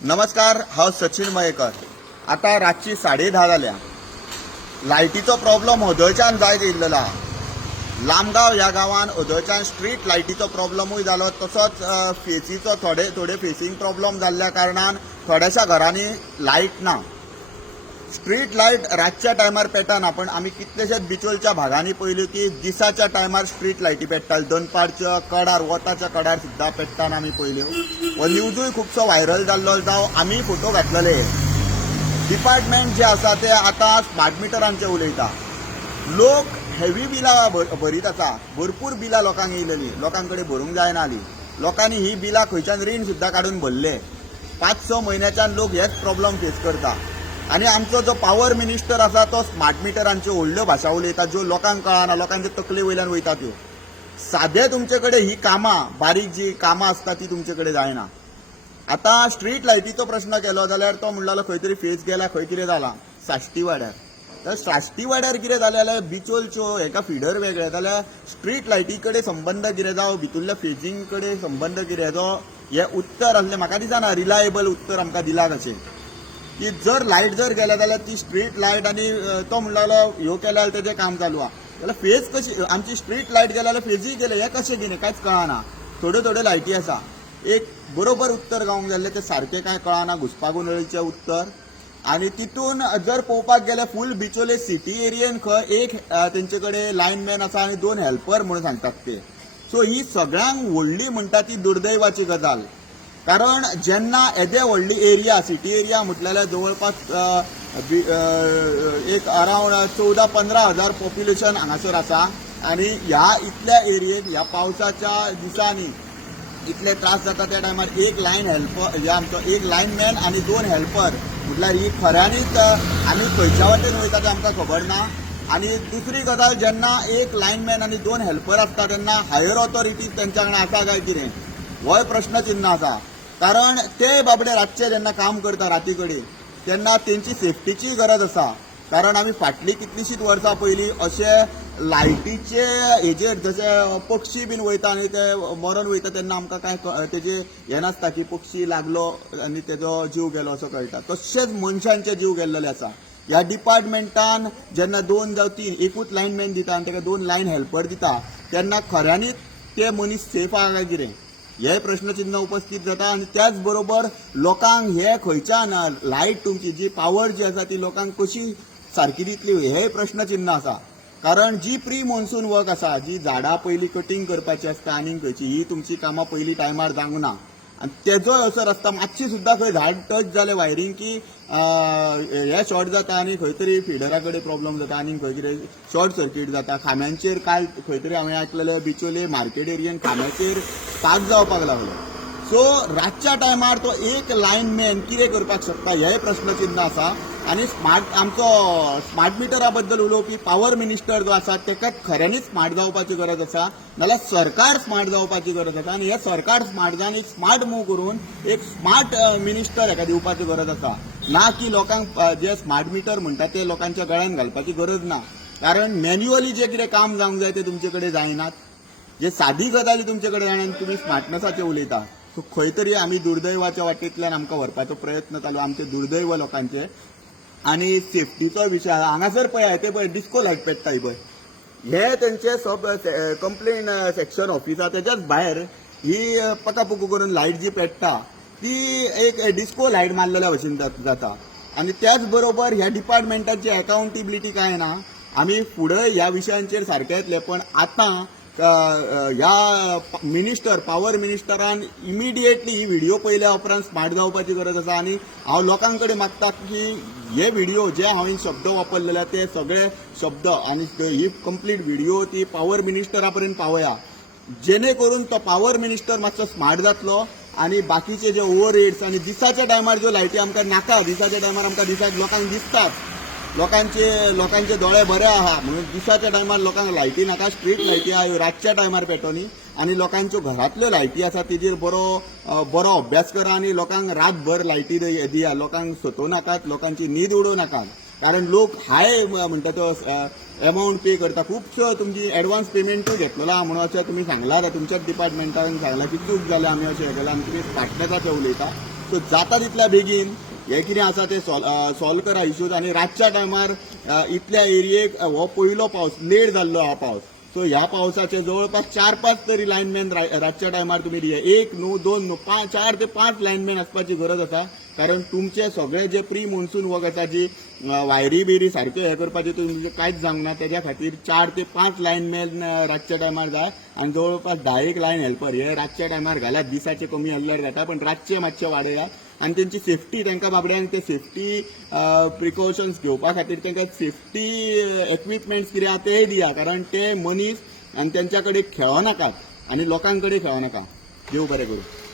नमस्कार, हांव सचिन मयेकर। आता रातची 10:30 जाल्या। लायटीचो प्रॉब्लेम हदळच्यान जायत येयल्लो। लामगांव ह्या गांवान हदळच्यान स्ट्रीट लायटीचो प्रॉब्लेमूय जालो, तसोच फेसीचो थोडे फेसिंग प्रॉब्लेम जाल्ल्या कारणान थोड्याशा घरांनी लायट ना। स्ट्रीट लायट रातच्या टायमार पेटना, पण आमी कितलेशेच बिचोलच्या भागांनी पळयल्यो की दिसाच्या टायमार स्ट्रीट लायटी पेट्टाल्यो। दनपारच्या कडार वताच्या कडार सुद्दां पेट्टाना आमी पळयल्यो। हो न्यूजूय खुबसो व्हायरल जाल्लो, जावं आमी फोटो घातलेले। डिपार्टमेंट जे आसा ते आतां स्मार्ट मिटरांचे उलयता। लोक हेवी बिलां भरीत आसा, भरपूर बिलां लोकांक येयलेलीं, लोकां कडेन भरूंक जायनाली। लोकांनी ही बिलां खंयच्यान रीण सुद्दां काडून भरले। 5-6 म्हयन्याच्यान लोक हेच प्रॉब्लेम फेस करता। आणि आमचो जो पॉवर मिनिस्टर आसा तो स्मार्ट मिटरांच्यो व्हडल्यो भाशा उलयता, ज्यो लोकांक कळना, लोकांचे तकले वयल्यान वयता त्यो। सादे तुमचे कडेन ही कामां, बारीक जी कामां आसता ती तुमचे कडेन जायना। आतां स्ट्रीट लायटीचो प्रश्न केलो जाल्यार तो म्हणटालो खंय तरी फेस गेला, खंय कितें जालां साश्टी वाड्यार। तर साश्टी वाड्यार कितें जालें जाल्यार बिचोलच्यो हेका फिडर वेगळे जाल्यार स्ट्रीट लायटी कडेन संबंध कितें जावं, भितरल्या फेजिंग कडेन संबंध कितें जो हे उत्तर आसलें म्हाका दिसना रिलायबल उत्तर आमकां दिलां कशें की जर लायट जर गेल्या जाल्यार ती स्ट्रीट लायट आनी तो म्हणटालो ह्यो केल्यार तेजें काम चालू आहा जाल्यार फेज कशी आमची स्ट्रीट लायट गेल्या जाल्यार फेजूय गेले हें कशें कितें कांयच कळना। थोड्यो लायटी आसा, एक बरोबर उत्तर गावंक जाल्लें तें सारकें कांय कळना, घुसपागोंदळीचें उत्तर। आनी तितून जर पळोवपाक गेल्यार फूल बिचोले सिटी एरियेन खंय एक तेंचे कडेन लायनमॅन आसा आनी 2 हेल्पर म्हणून सांगतात ते। सो ही सगळ्यांक व्हडली म्हणटा ती दुर्दैवाची गजाल। कारण जेन्ना येदे व्हडली एरिया सिटी एरिया म्हटल्यार जवळपास एक अरावंड 14-15 हजार पॉप्युलेशन हांगासर आसा। आनी ह्या इतल्या एरियेक ह्या पावसाच्या दिसांनी इतले त्रास जाता त्या टायमार एक लायन हेल्पर हे आमचो एक लायनमॅन आनी 2 हेल्पर म्हटल्यार ही खऱ्यांनीच आमी खंयच्या वाटेन वयता तें आमकां खबर ना। आनी दुसरी गजाल जेन्ना एक लायनमॅन आनी 2 हेल्पर आसता तेन्ना हायर ऑथॉरिटीज तेंच्या कडेन आसा काय कितें हो प्रश्न चिन्ह आसा। कारण ते बाबडे रातचे जेन्ना काम करता राती कडेन तेन्ना तेंची सेफ्टीची गरज आसा। कारण आमी फाटलीं कितलींशींच वर्सां पयलीं अशे लायटीचे हेजेर जशे पक्षी बीन वयता आनी ते मरण वयता तेन्ना आमकां कांय तेजे हें नासता की पक्षी लागलो आनी तेजो जीव गेलो असो कळटा। तशेंच मनशांचे जीव गेल्लेले आसा। ह्या डिपार्टमेंटान जेन्ना 2 जावं 3 एकूच लायनमॅन दिता आनी ताका 2 लायन हेल्पर दिता तेन्ना खऱ्यांनीच ते मनीस सेफ आहा काय कितें हे प्रश्नचिन्ह उपस्थित जाता। आनी त्याच बरोबर लोकांक हे खंयच्यान लायट तुमची जी पावर जी आसा ती लोकांक कशी सारकी दितली हे प्रश्नचिन्ह आसा। कारण जी प्री मॉन्सून वर्क आसा, जी झाडां पयलीं कटींग करपाची आसता आनीक खंयची ही तुमची कामां पयलीं टायमार जावंक ना। आनी तेजोय असर आसता मातशी सुद्दां खंय झाड टच जालें वायरींग की हे शॉर्ट जाता आनी खंय तरी फिडरा कडेन प्रॉब्लेम जाता आनीक खंय कितें शॉर्ट सर्कीट जाता। खांब्यांचेर काल खंय तरी हांवें आयकलेलें बिचोले मार्केट एरियेन खांब्याचेर स्पार्क जावपाक लागलो। सो रातच्या टायमार तो एक लायनमॅन कितें करपाक शकता हे प्रश्नचिन्ह आसा। आनी आमचो स्मार्ट मिटरा बद्दल उलोवपी पॉवर मिनिस्टर जो आसा तेका खऱ्यांनीच स्मार्ट जावपाची गरज आसा, नाल्यार सरकार स्मार्ट जावपाची गरज आसा। आनी हे सरकार स्मार्ट जावन एक स्मार्ट मूव करून एक स्मार्ट मिनिस्टर हेका दिवपाची गरज आसा, ना की लोकांक जे स्मार्ट मिटर म्हणटा ते लोकांच्या गळ्यान घालपाची गरज ना। कारण मॅन्युअली जे कितें काम जावंक जाय ते तुमचे कडेन जायनात, जे सादी गजाली तुमचे कडेन जायना आनी तुमी स्मार्टनसाचे उलयता। सो खंय तरी आमी दुर्दैवाच्या वाटेंतल्यान आमकां व्हरपाचो प्रयत्न चालू आमचे दुर्दैव लोकांचे। आनी सेफ्टीचो विशय हांगासर पळय ते पळय डिस्को लायट पेट्टाय पळय हे तेंचे सब कंप्लेन सेक्शन ऑफिस आसा तेच्याच भायर ही पकापुकू करून लायट जी पेट्टा ती एक डिस्को लायट मारलेल्या भशेन जाता। आनी त्याच बरोबर ह्या डिपार्टमेंटाची अकाउंटेबिलिटी काय ना। आमी फुडें ह्या विशयांचेर सारके येतले, पण आतां ह्या मिनिस्टर पॉवर मिनिस्टरान इमिडिएटली ही व्हिडिओ पयल्या उपरांत स्मार्ट जावपाची गरज आसा। आनी हांव लोकां कडेन मागता की हे व्हिडिओ जे हांवें शब्द वापरलेले ते सगळे शब्द आनी ही कंप्लीट व्हिडिओ ती पॉवर मिनिस्टरा पर्यंत पावया, जेणे करून तो पॉवर मिनिस्टर मातसो स्मार्ट जातलो। आनी बाकीचे जे ओव्हर रेट्स आनी दिसाच्या टायमार ज्यो लायटी आमकां नाका, दिसाच्या टायमार आमकां दिसाक लोकांक दिसतात, लोकांचे दोळे बरे आहा म्हणून दिसाच्या टायमार लोकांक लायटी नाका, स्ट्रीट लायटी आहा रातच्या टायमार पेटोनी। आनी लोकांच्यो घरांतल्यो लायटी आसा तेजेर बरो अभ्यास करा आनी लोकांक रातभर लायटी दिया, लोकांक सतोव नाकात, लोकांची न्हीद उडोव नाकात। कारण लोक हाय म्हणटा तो अमावंट पे करता, खूबश्यो तुमची एडवान्स पेमेंटूय घेतलेलो आहा म्हणून अशें तुमी सांगलां, तुमच्याच डिपार्टमेंटान सांगलां की चूक जाल्या आमी अशें केलां आनी तुमी स्मार्टनसाचें उलयता। सो जाता तितल्या बेगीन हे कितें आसा ते सॉल्व करा इश्यूज. आनी रातच्या टायमार इतल्या एरियेक हो पयलो पावस लेट जाल्लो हा पावस. सो ह्या पावसाचे जवळपास 4-5 तरी लायनमॅन रातच्या टायमार तुम्ही दिये. 1 न्हू 2 न्हू 4 ते 5 लायनमॅन आसपाची गरज आसा. कारण तुमचे सगळे जे प्री मॉन्सून वर्क आसा जी वायरी बिरी सारक्यो हे करपाचे तुमचे कांयच जावंक ना. तेज्या खातीर 4 ते 5 लायनमॅन रातच्या टायमार जाय आनी जवळपास 10 लायन हेल्पर हे रातच्या टायमार घाल्यात. दिसाचे कमी आसल्यार जाता पण रातचे मातशे वाडयात. आनी तेंची सेफ्टी तांकां बाबड्यांक ते सेफ्टी प्रिकॉशन्स घेवपा खातीर तांकां सेफ्टी इक्विपमेंट्स कितें आहा तेय दिया. कारण ते मनीस आनी तेंच्या कडेन खेळो नाकात आनी लोकां कडेन खेळो नाका. देव बरें करूं.